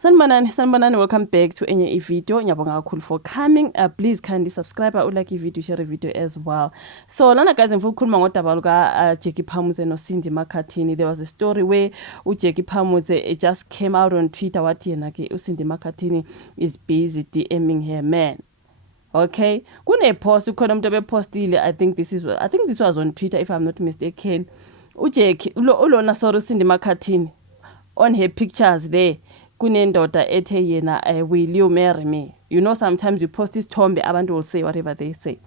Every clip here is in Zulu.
Sanibonani, welcome back to enye video. Ngiyabonga kakhulu for coming. Please kindly subscribe, like video, share video as well. So lana guys, ngifuna ukukhuluma ngodaba luka Jackie Phamuze no Cindy Makhathini. There was a story where Jackie Phamuze just came out on Twitter wathi yena ke uCindy Makhathini is busy DMing her man. Okay, kune post ukhona umuntu obepostile. I think this was on Twitter if I'm not mistaken. Jackie ulona sorry uCindy Makhathini on her pictures there kunendoda ethe yena will you marry me. You know, sometimes you post isithombe abantu will say whatever they say.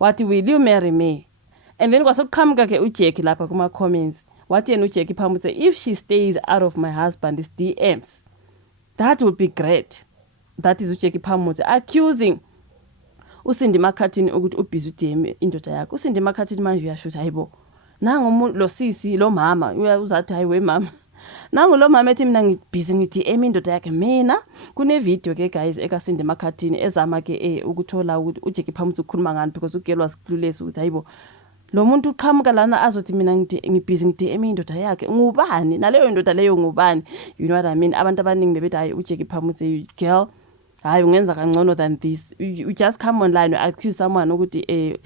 Wathi will you marry me? And then kwasokuqhamuka ke uJackie lapha kuma comments wathi yena uJackie Phamuze, if she stays out of my husband's DMs that would be great. That is uJackie Phamuze accusing uCindy Makhathini ukuthi ubhizi udm indoda yakhe. uCindy Makhathini manje uyashuthi hayibo nangu lo sisi lo mama uzathi hayi we mama nangu lo mama ethi mina ngibhizi ngi-DM indoda yakhe. Mina kune video ke guys ekaCindy Makhathini ezama ke ukuthola ukuthi uJackie Phamuze ukhuluma ngani because ugirl was clueless ukuthi hayibo lo muntu uqhamuka lana azothi mina ngibhizi ngi-DM indoda yakhe ngubani naleyo indoda leyo ngubani. You know what I mean? Abantu abaningi bebethi hayi uJackie Phamuze girl hayi ungenza kangcono than this. You just come online and accuse someone ukuthi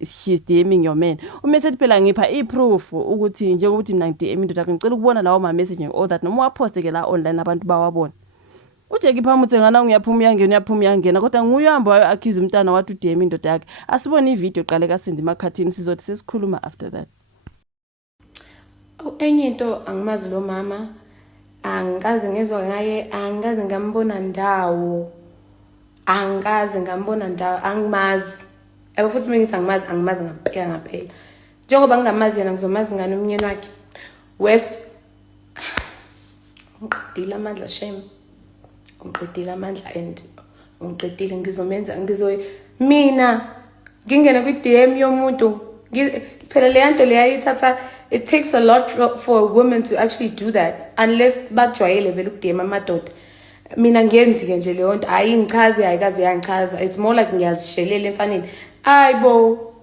she's DMing your man. Umessage phela ngipha iproof ukuthi njengokuthi mina ngidm indoda yakhe ngicela ukubona lawo ma message all that noma waposte ke la online abantu bawabona. uJackie Phamuze ngana ngiyaphuma uyangena kodwa nguyamba wayo accuse umntana wathi udm indoda yakhe. Asibone ivideo qale kaCindy Makhathini sizothi sesikhuluma after that. Enye into angimazi lo mama, angikaze ngezwe ngaye, angikaze ngambona ndawo, angimazi. Eba futhi mengithi angimazi ngaphela. Njengoba ngingamazi yena ngizomazi ngani umnyeni wakhe. West ungiqedile amandla shame. Ungiqedile amandla and ungiqedile mina ngingena kwi-DM yomuntu phela le nto leyayithatha. It takes a lot for a woman to actually do that unless bajwayele vele ukudm amadoda. Mina ngiyenzi ke nje leyo nto ayingichaze ayikaze yangichaza. It's more like ngiyazishelela emfaneni. Hayibo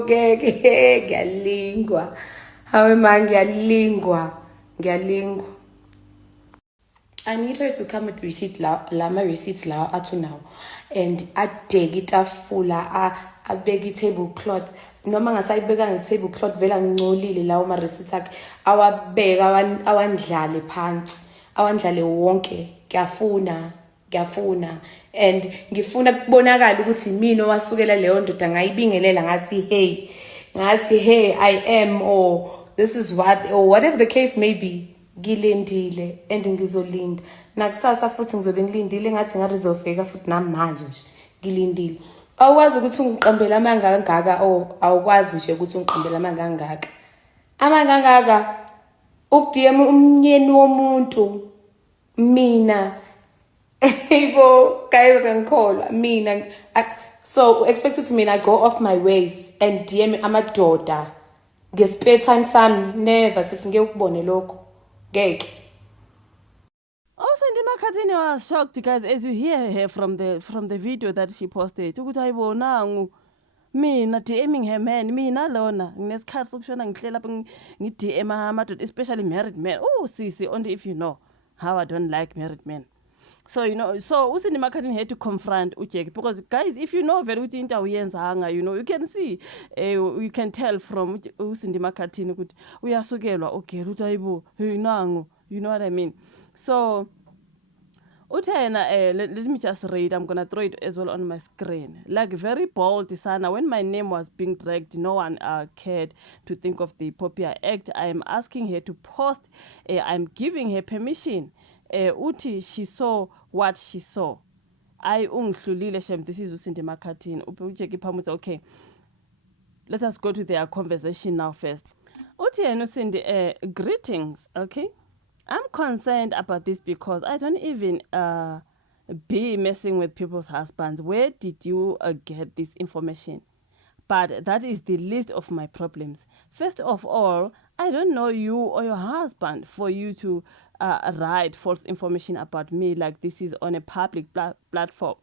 ngeke ngiyalingwa. Hawe man ngiyalingwa. I need her to come with receipt lama receipts la atu now and adege itafula abeke tablecloth noma ngasayibeka ngetablecloth vela ngcolile lawo ma receipts akhe awabeka awandlale phansi awandlale wonke. Ngiyafuna and ngifuna kubonakala ukuthi mina owasukela leyo ndoda ngayibingelela ngathi hey I am or this is what or whatever the case may be. Ngilindile and ngizolinda nakusasa futhi ngizobe ngilindile ngathi ngarizofika futhi namanje nje ngilindile. Awukwazi ukuthi ungiqambela amanga kangaka awukwazi nje ukuthi ungiqambela amanga kangaka ukudm umnyeni womuntu. Mina Ibo guys ngikholwa mina so expect to me I go off my ways and DM amadoda nge-spare time sami never sesingeke ukubone lokho ngeke. Cindy Makhathini was shocked guys as you hear her from the video that she posted ukuthi ayibona mina DMing her man. Mina lona nginesikhathi sokushona ngihlela lapha ngidm amadoda especially married men. Sisi only if you know how I don't like married men. So you know, so uCindy Makhathini had to confront uJackie because guys, if you know very ukuthi into awuyenzanga, you know, you can see you can tell from uCindy Makhathini ukuthi uyasukelwa okay uthi ayibo hey nangu, you know what I mean. So let me just read. I'm gonna throw it as well on my screen. Like very bold sana, when my name was being dragged no one cared to think of the Popia Act. I am asking her to post. I'm giving her permission. Uti she saw what she saw. I ungihlulile shem. This is uCindy Makhathini. uJackie Phamuze. Okay, let us go to their conversation now first. Uti and uCindy, greetings. Okay, I'm concerned about this because I don't even be messing with people's husbands. Where did you get this information? But that is the least of my problems. First of all, I don't know you or your husband for you to write false information about me like this is on a public platform.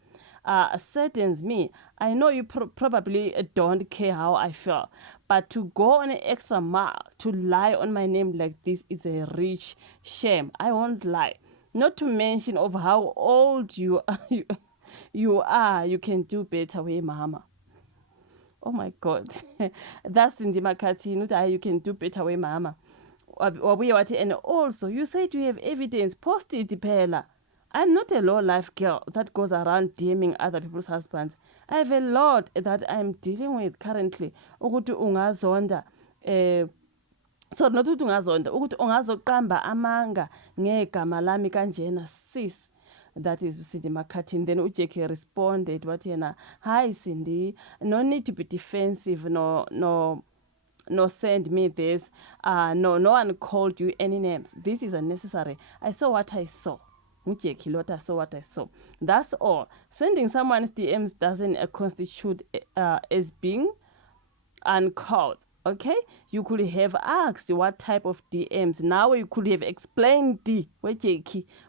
Saddens me. I know you probably don't care how I feel, but to go on an extra mile to lie on my name like this is a rich shame. I won't lie. Not to mention of how old you are, you can do better way mama. Oh my God. That's in the marketing. You can do better way mama. And also, you said you have evidence. Post it, Pela. I'm not a low-life girl that goes around DMing other people's husbands. I have a lot that I'm dealing with currently. Ukuthi ungazonda, so not ukuthi ungazonda, ukuthi ungazoqamba amanga ngegama lami kanjena sis. That is Cindy McCartin. Then Ujeki responded, what yena, hi Cindy, no need to be defensive, no, send me this. No one called you any names. This is unnecessary. I saw what I saw. Ujeki, I saw what I saw. That's all. Sending someone's DMs doesn't constitute as being uncalled. Okay, you could have asked what type of DMs. Now you could have explained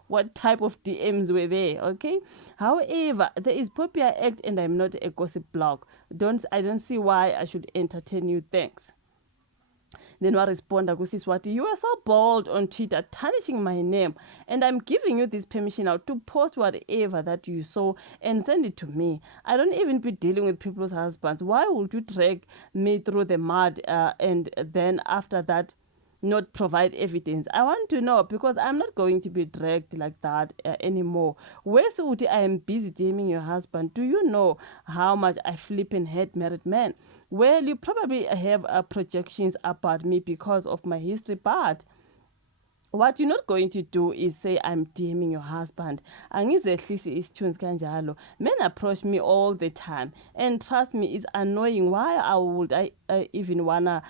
what type of DMs were there. Okay, however, there is Popular Act and I'm not a gossip blog. I don't see why I should entertain you. Thanks. Then I respond, Swati, you are so bold on Twitter, tarnishing my name, and I'm giving you this permission now to post whatever that you saw and send it to me. I don't even be dealing with people's husbands. Why would you drag me through the mud and then after that not provide evidence? I want to know, because I'm not going to be dragged like that anymore. Where's Uti? I am busy DMing your husband. Do you know how much I flipping hate married men? Well, you probably have projections about me because of my history, but what you're not going to do is say I'm DMing your husband. Angizehlisi isithunzi kanjalo. Men approach me all the time, and trust me, it's annoying. Why would I even wanna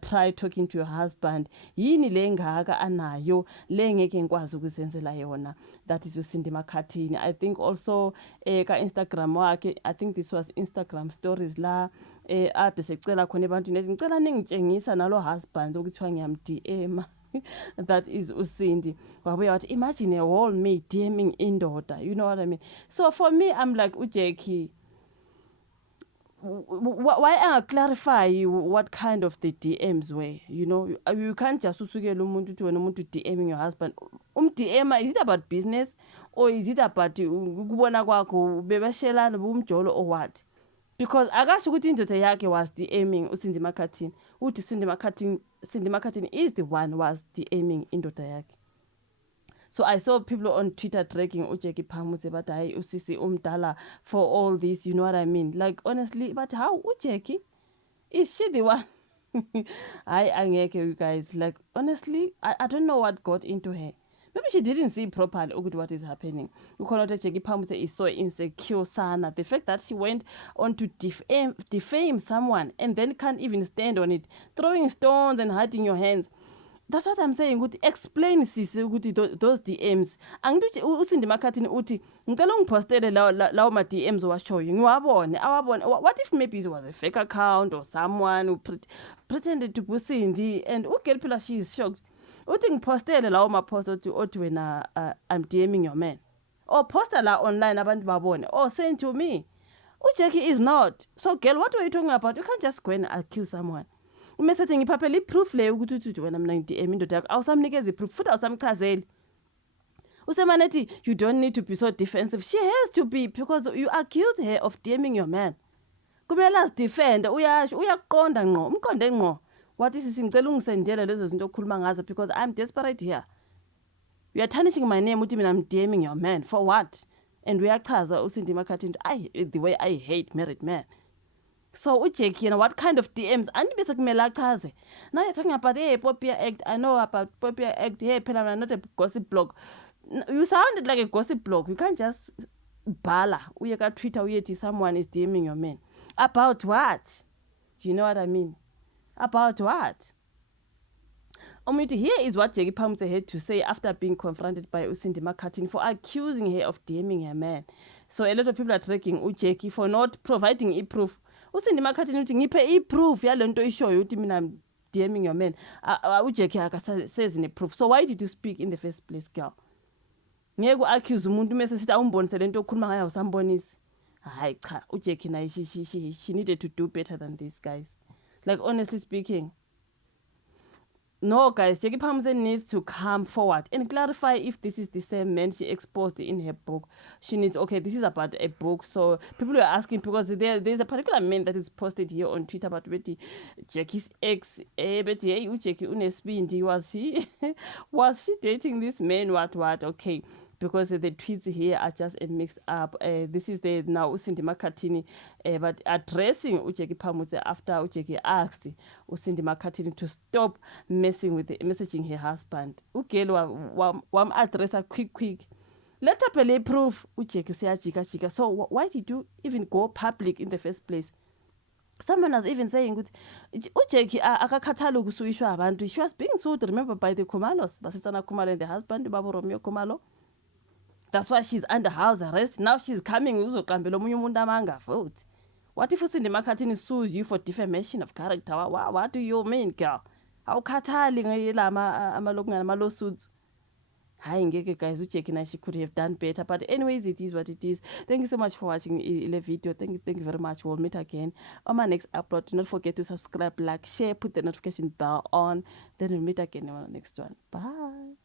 try talking to your husband? Yini lengaka anayo lengeke ngikwazi ukuzenzela yona. That is uCindy McCartin. I think also ka Instagram wakhe, I think this was Instagram stories la ade secela khona ebantwini ngicela ningitshengisa nalo husband ukuthiwa ngiyam DM. That is uCindy. Imagine a whole me DMing indoda. You know what I mean? So for me, I'm like, Ujeki, why I clarify what kind of the DMs were? You know, you can't just usukela umuntu to umuntu DMing your husband. DM, is it about business or is it about ukubona kwakho bebeshelana bumjolo or what? Because akasho ukuthi indoda yakhe was DMing uCindy McCartin. Uthi Cindy McCartin is the one was DMing indoda yakhe. So I saw people on Twitter dragging Ujeki Phamuse, but I usisi umdala for all this, you know what I mean? Like, honestly, but how Ujeki? Is she the one? I angeke, you guys. Like, honestly, I don't know what got into her. Maybe she didn't see properly what is happening. Jeki Phamuse is so insecure sana. The fact that she went on to defame someone and then can't even stand on it, throwing stones and hiding your hands. That's what I'm saying. Explain sisi those DMs. Angithi uCindy McCartin uthi ngicela ungipostele lawo ma DMs owashoyo ngiwabone. What if maybe it was a fake account or someone who pretended to be Cindy, and uGelphila, she is shocked. Uthi ngipostele lawo ma post othi wena I'm DMing your man. Or poster la online abantu babone. Or send to me. Ujeki is not. So girl, what were you talking about? You can't just go and accuse someone. Umesethi ngiphaphela iproof leyo ukuthi wena mina ngidm indoda yakho awusamnikeza iproof futhi awusamchazeli. Usemanethi you don't need to be so defensive. She has to be, because you accused her of DMing your man. Kumele azidefend, uyasho uyaqonda ngqo, umqonde ngqo. What is ngicela ungisendele lezo zinto okhuluma ngazo, because I'm desperate here. You are tarnishing my name uthi mina I'm DMing your man for what? And uyachaza uCindy McCartin, the way I hate married men. So Ujeki, what kind of DMs? And bese kumele achaze. Now you're talking about Popular Act. I know about Popular Act. Hey, I'm not a gossip blog. You sounded like a gossip blog. You can't just bala. Uye ka Twitter uyethi someone is DMing your man. About what? You know what I mean? About what? Here is what Jeki Phamuse had to say after being confronted by uCindy McCartin for accusing her of DMing her man. So a lot of people are tracking Ujeki for not providing proof. uCindy McCartin uthi ngiphe iproof yalento ishoyo uthi mina I'm DMing your man. Ujeki akasays in a proof. So why did you speak in the first place, girl? Ngeke accuse umuntu mase sithi awumbonise lento okhuluma ngayo usambonisi. Hayi cha, Ujeki naye she needed to do better than this, guys. Like, honestly speaking, No, guys, Jackie Pamsen needs to come forward and clarify if this is the same man she exposed in her book. She needs, okay, this is about a book. So people are asking because there's a particular man that is posted here on Twitter about Betty Jackie's ex. Betty, hey, Jackie Unesbindi, was she dating this man? What? Okay. Because the tweets here are just a mix up. This is the now Cindy Makhathini, but addressing Jackie Phamuse after Jackie asked Cindy Makhathini to stop messaging her husband. Ugelo wam address her quick. Let up a proof Jackie usayajika. So why did you even go public in the first place? Someone was even saying ukuthi uJackie akakhathali ukusuyishwa abantu. She was being sued, remember, by the Khumalos, Basitsana Khumalo and the husband, Baba Romeo Khumalo. That's why she's under house arrest. Now she's coming. Uzoqambela omunye umuntu amangavote. What if uCindy Makhathini sues you for defamation of character? What do you mean, girl? Awukhathali ngayela ama lawsuits. Hayi ngeke guys, uJackie na she could have done better, but anyways it is what it is. Thank you so much for watching the video. Thank you very much. We'll meet again on my next upload. Do not forget to subscribe, like, share, put the notification bell on. Then we'll meet again on the next one. Bye.